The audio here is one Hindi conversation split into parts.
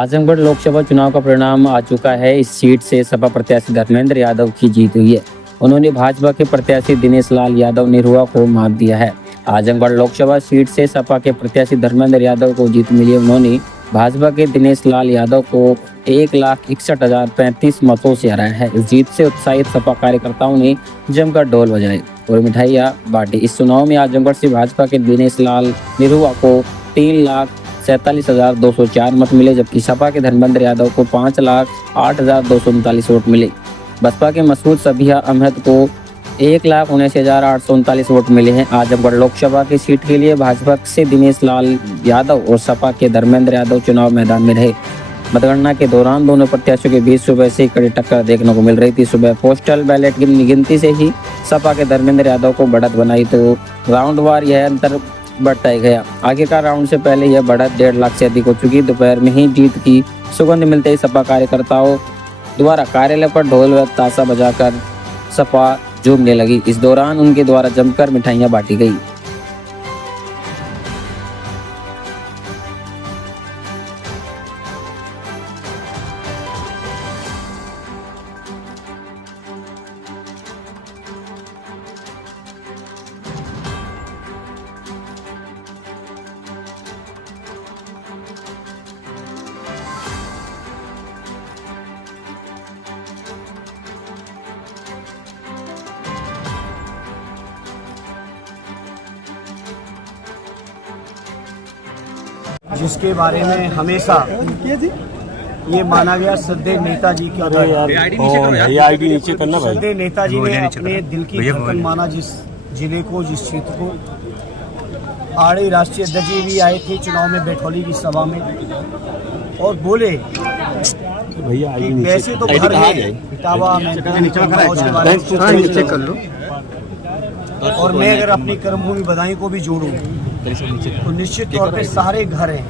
आजमगढ़ लोकसभा चुनाव का परिणाम आ चुका है। इस सीट से सपा प्रत्याशी धर्मेंद्र यादव की जीत हुई है। उन्होंने भाजपा के प्रत्याशी दिनेश लाल यादव निरुआ को मात दिया है। आजमगढ़ लोकसभा सीट से सपा के प्रत्याशी धर्मेंद्र यादव को जीत मिली। उन्होंने भाजपा के दिनेश लाल यादव को 1,61,035 मतों से हराया है। इस जीत से उत्साहित सपा कार्यकर्ताओं ने जमकर ढोल बजाए और मिठाइयाँ बांटी। इस चुनाव में आजमगढ़ से भाजपा के दिनेश लाल निरुआ को 3,47,204 मत मिले, जबकि सपा के धर्मेंद्र यादव को 5,08,239 वोट मिले। बसपा के मसूद सबिया अहमद को 1,79,839 वोट मिले हैं। आजमगढ़ लोकसभा की सीट के लिए भाजपा से दिनेश लाल यादव और सपा के धर्मेंद्र यादव चुनाव मैदान में रहे। मतगणना के दौरान दोनों प्रत्याशियों के बीच सुबह से कड़ी टक्कर देखने को मिल रही थी। सुबह पोस्टल बैलेट की गिनती से ही सपा के धर्मेंद्र यादव को बढ़त बनाई तो राउंड वार यह अंतर बढ़ता ही गया। आखिरकार राउंड से पहले यह बढ़त 1.5 लाख से अधिक हो चुकी। दोपहर में ही जीत की सुगंध मिलते ही सपा कार्यकर्ताओं द्वारा कार्यालय पर ढोल व ताशा बजाकर सपा झूमने लगी। इस दौरान उनके द्वारा जमकर मिठाइयां बांटी गई। जिसके बारे में हमेशा ये माना गया श्रद्धेय नेताजी की श्रद्धेय नेताजी ने अपने दिल की धड़कन माना जिस जिले को, जिस क्षेत्र को। आड़ी राष्ट्रीय अध्यक्ष जी भी आए थे चुनाव में बैठौली की सभा में और बोले कि वैसे तो घर है इटावा में और मैं अगर अपनी कर्मभूमि बधाई को भी जोड़ूं तो निश्चित तौर पे सारे घर हैं,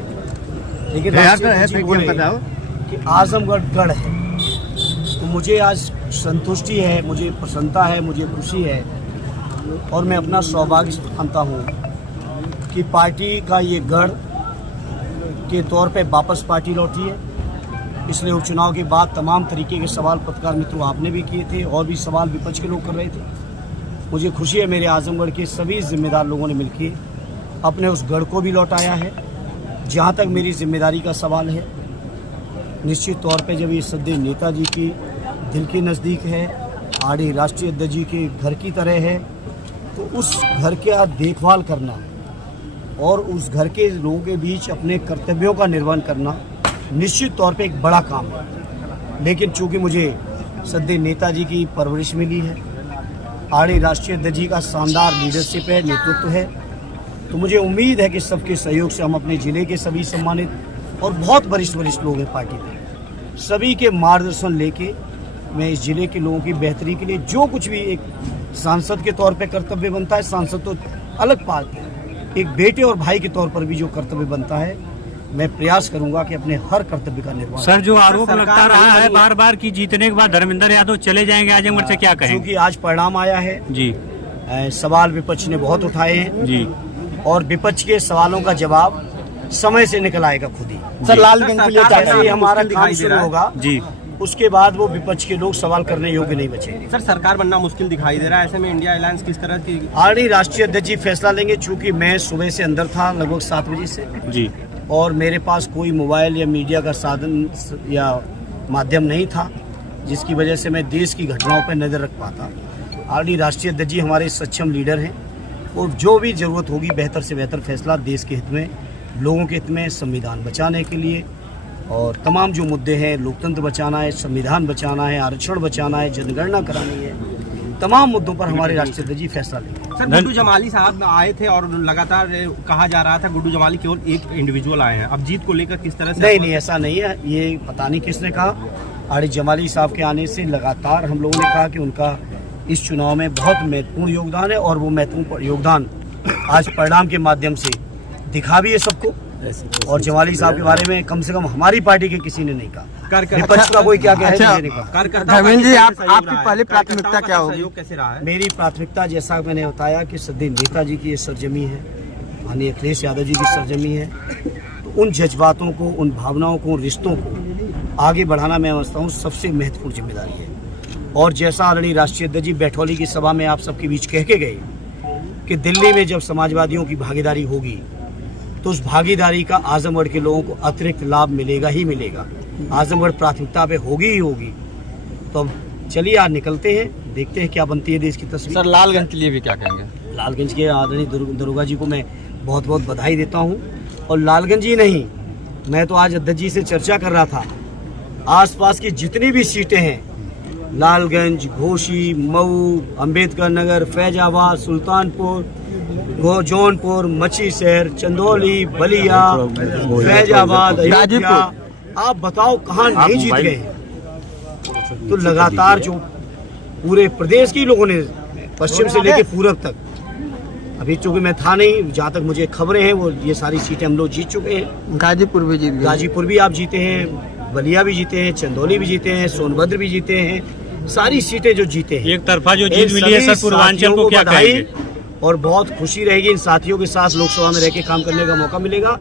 लेकिन बोले कि आजमगढ़ गढ़ है। तो मुझे आज संतुष्टि है, मुझे प्रसन्नता है, मुझे खुशी है और मैं अपना सौभाग्य मानता हूँ कि पार्टी का ये गढ़ के तौर पे वापस पार्टी लौटी है। इसलिए उपचुनाव के बाद तमाम तरीके के सवाल पत्रकार मित्रों आपने भी किए थे और भी सवाल विपक्ष के लोग कर रहे थे। मुझे खुशी है मेरे आजमगढ़ के सभी जिम्मेदार लोगों ने मिलकर अपने उस गढ़ को भी लौटाया है। जहाँ तक मेरी जिम्मेदारी का सवाल है, निश्चित तौर पे जब ये श्रद्धेय नेताजी की दिल के नज़दीक है, आड़ी राष्ट्रीय अध्यक्ष जी के घर की तरह है, तो उस घर का देखभाल करना और उस घर के लोगों के बीच अपने कर्तव्यों का निर्वहन करना निश्चित तौर पे एक बड़ा काम है। लेकिन चूँकि मुझे श्रद्धेय नेताजी की परवरिश मिली है, आड़ी राष्ट्रीय अध्यक्ष जी का शानदार लीडरशिप है, नेतृत्व है, तो मुझे उम्मीद है कि सबके सहयोग से हम अपने ज़िले के सभी सम्मानित और बहुत वरिष्ठ लोग हैं पार्टी के, सभी के मार्गदर्शन लेके मैं इस ज़िले के लोगों की बेहतरी के लिए जो कुछ भी एक सांसद के तौर पे कर्तव्य बनता है, सांसद तो अलग बात है, एक बेटे और भाई के तौर पर भी जो कर्तव्य बनता है, मैं प्रयास करूंगा कि अपने हर कर्तव्य का निर्वहन। सर, जो आरोप लगता रहा है बार बार कि जीतने के बाद धर्मेंद्र यादव चले जाएंगे आजमगढ़ से, क्या कहें? क्योंकि आज परिणाम आया है जी, सवाल विपक्ष ने बहुत उठाए हैं जी, और विपक्ष के सवालों का जवाब समय से निकल आएगा खुद ही। सर, लालगंज के लिए जैसे हमारा काम शुरू होगा जी, उसके बाद वो विपक्ष के लोग सवाल करने योग्य नहीं बचेंगे। सर, सरकार बनना मुश्किल दिखाई दे रहा है, ऐसे में इंडिया अलायंस किस तरह की? आड़ी राष्ट्रीय अध्यक्ष जी फैसला लेंगे। चूंकि मैं सुबह से अंदर था लगभग 7 बजे से जी, और मेरे पास कोई मोबाइल या मीडिया का साधन या माध्यम नहीं था, जिसकी वजह से मैं देश की घटनाओं पर नज़र रख पाता। आड़ी राष्ट्रीय अध्यक्ष जी हमारे सक्षम लीडर हैं और जो भी ज़रूरत होगी बेहतर से बेहतर फैसला देश के हित में, लोगों के हित में, संविधान बचाने के लिए और तमाम जो मुद्दे हैं, लोकतंत्र बचाना है, संविधान बचाना है, आरक्षण बचाना है, जनगणना करानी है, तमाम मुद्दों पर हमारे राष्ट्रीय अध्यक्ष जी फैसला लेंगे। सर, गुड्डू जमाली साहब आए थे और लगातार कहा जा रहा था गुड्डू जमाली केवल एक इंडिविजुअल आए हैं, अब जीत को लेकर किस तरह से? नहीं, ऐसा नहीं है, ये पता नहीं किसने कहा। आड़ी जमाली साहब के आने से लगातार हम लोगों ने कहा कि उनका इस चुनाव में बहुत महत्वपूर्ण योगदान है और वो महत्वपूर्ण योगदान आज परिणाम के माध्यम से दिखा भी है सबको। और जमाली साहब के बारे में कम से कम हमारी पार्टी के किसी ने नहीं कहा, विपक्ष का कोई क्या कहे नहीं कहा। धर्मेंद्र जी, आपकी पहली प्राथमिकता क्या होगी? कैसे रहा है? मेरी प्राथमिकता जैसा मैंने बताया कि श्रद्धेय नेताजी की ये सरजमी है, माननीय अखिलेश यादव जी की सरजमी है, तो उन जज्बातों को, उन भावनाओं को, उन रिश्तों को आगे बढ़ाना मैं समझता हूँ सबसे महत्वपूर्ण जिम्मेदारी है। और जैसा आदरणीय राष्ट्रीय अध्यक्ष जी बैठौली की सभा में आप सबके बीच कह के गए कि दिल्ली में जब समाजवादियों की भागीदारी होगी तो उस भागीदारी का आजमगढ़ के लोगों को अतिरिक्त लाभ मिलेगा ही मिलेगा। आजमगढ़ प्राथमिकता पे होगी ही होगी। तो अब चलिए आज निकलते हैं, देखते हैं क्या बनती है देश की तस्वीर। सर लालगंज के लिए भी क्या कहेंगे? लालगंज के आदरणीय दरोगा जी को मैं बहुत बहुत बधाई देता हूँ। और लालगंज ही नहीं, मैं तो आज अध्यक्ष जी से चर्चा कर रहा था, आसपास की जितनी भी सीटें हैं, लालगंज, घोसी, मऊ, अंबेडकर नगर, फैजाबाद, सुल्तानपुर, जौनपुर, मछली शहर, चंदौली, बलिया, फैजाबाद, अयोध्या, आप बताओ कहाँ नहीं जीत गए हैं। तो लगातार जो पूरे प्रदेश के लोगों ने पश्चिम से लेकर पूरब तक, अभी चूंकि मैं था नहीं, जहाँ तक मुझे खबरें हैं वो ये सारी सीटें हम लोग जीत चुके हैं। गाजीपुर भी जीत गए। गाजीपुर भी आप जीते हैं, बलिया भी जीते हैं, चंदौली भी जीते हैं, सोनभद्र भी जीते हैं, सारी सीटें जो जीते हैं। एक तरफा जो जीत मिली है सर, पूर्वांचल को क्या कहेंगे? और बहुत खुशी रहेगी इन साथियों के साथ लोकसभा में रह के काम करने का मौका मिलेगा।